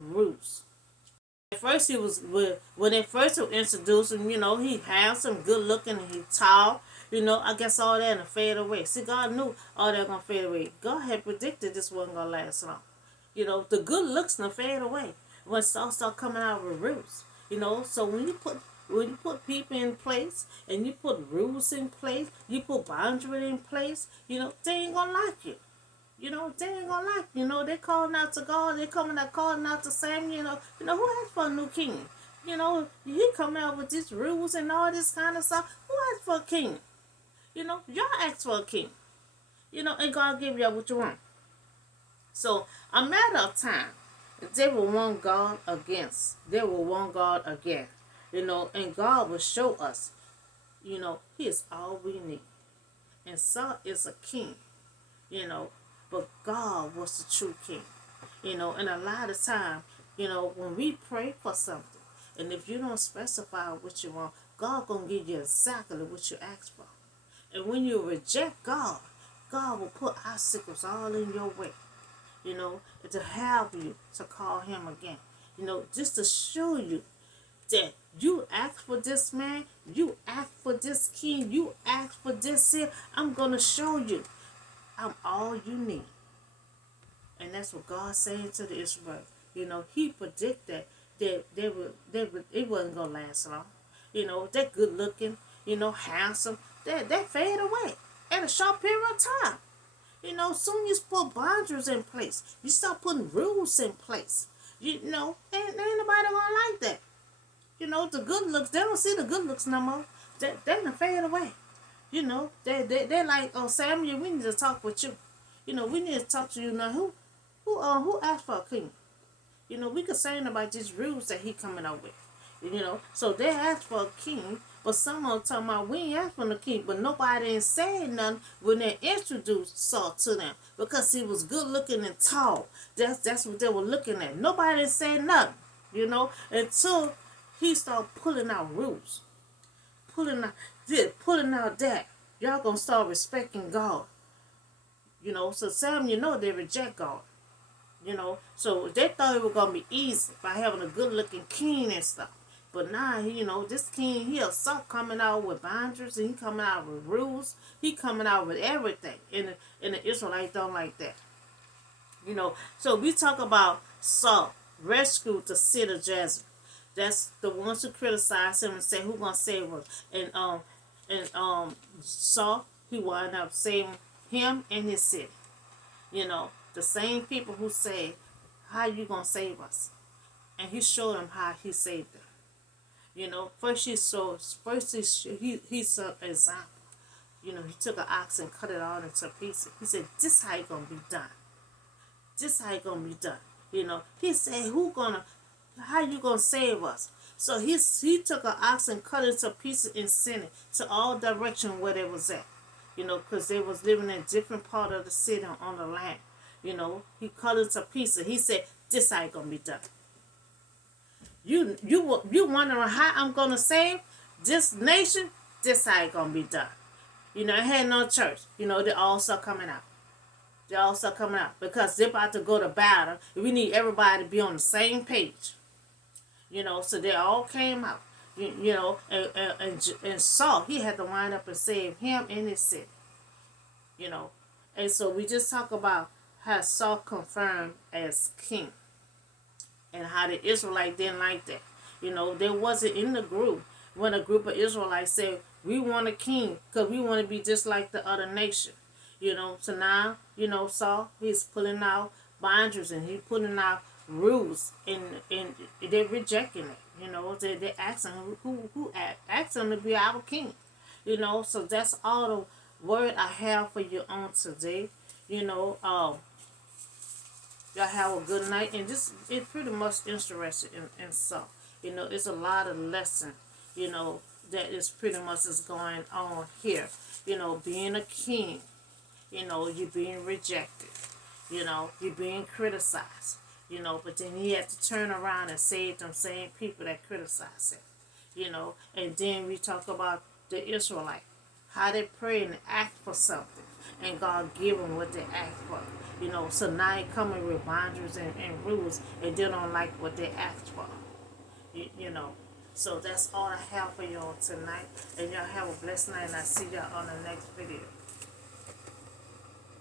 roots. At first, he was when they first introduced him. He handsome, good looking, and he tall. I guess all that and fade away. See, God knew all that gonna fade away. God had predicted this wasn't gonna last long. The good looks gonna fade away when Saul start coming out with roots. So when you put people in place and you put rules in place, you put boundaries in place, they ain't gonna like you. They ain't gonna like, they calling out to God, they coming out calling out to Samuel, who asked for a new king? He coming out with these rules and all this kind of stuff. Who asked for a king? Y'all asked for a king. And God give y'all what you want. So a matter of time, they will want God against. They will want God again. And God will show us, He is all we need. And Saul is a king, you know, but God was the true king. And a lot of time, when we pray for something, and if you don't specify what you want, God gonna give you exactly what you ask for. And when you reject God, God will put obstacles all in your way, to have you to call him again. Just to show you that you ask for this man, you ask for this king, you ask for this here, I'm gonna show you I'm all you need. And that's what God's saying to the Israelites. He predicted that it wasn't gonna last long. They're good looking, handsome. They fade away in a short period of time. Soon you put boundaries in place. You start putting rules in place. Ain't nobody gonna like that. The good looks, they don't see the good looks no more. They done fade away. They like, oh, Samuel, we need to talk with you. We need to talk to you now. Who asked for a king? We concerned about these rules that he coming up with. So they asked for a king, but some of them talking about we ain't asked for the king, but nobody ain't saying nothing when they introduced Saul to them because he was good looking and tall. That's what they were looking at. Nobody ain't saying nothing, until he started pulling out rules, pulling out this, pulling out that. Y'all gonna start respecting God. So some they reject God. So they thought it was gonna be easy by having a good looking king and stuff. But now, this king, he'll start coming out with boundaries and he coming out with rules. He coming out with everything. And the Israelites don't like that. So we talk about Saul rescued the city of Jezreel. That's the ones who criticize him and say who gonna save us. And Saul, he wound up saving him and his city. The same people who say, how you gonna save us? And he showed them how he saved them. First he saw an example. He took an ox and cut it all into pieces. He said, this how it gonna be done. This how it gonna be done. He said, how you gonna save us? So he took an ox and cut it into pieces and sent it to all direction where they was at. Because they was living in a different part of the city on the land. He cut it to pieces. He said, this how it gonna be done. You wondering how I'm gonna save this nation? This how it gonna be done. It had no church. They all start coming out. They all start coming out because they're about to go to battle. We need everybody to be on the same page. So they all came out. And Saul, he had to wind up and save him and his city. And so we just talk about how Saul confirmed as king. And how the Israelites didn't like that. They wasn't in the group when a group of Israelites said, we want a king because we want to be just like the other nation. So now, Saul, he's pulling out boundaries and he's putting out rules and they're rejecting it. They're asking who asked him to be our king. So that's all the word I have for you on today. Y'all have a good night. And this is pretty much interesting in Saul. It's a lot of lesson, that is pretty much is going on here. Being a king, you're being rejected. You're being criticized. But then he had to turn around and save them same people that criticize him. And then we talk about the Israelite, how they pray and ask for something, and God give them what they ask for. So now they coming with boundaries and rules, and they don't like what they asked for. You know. So that's all I have for y'all tonight. And y'all have a blessed night, and I'll see y'all on the next video.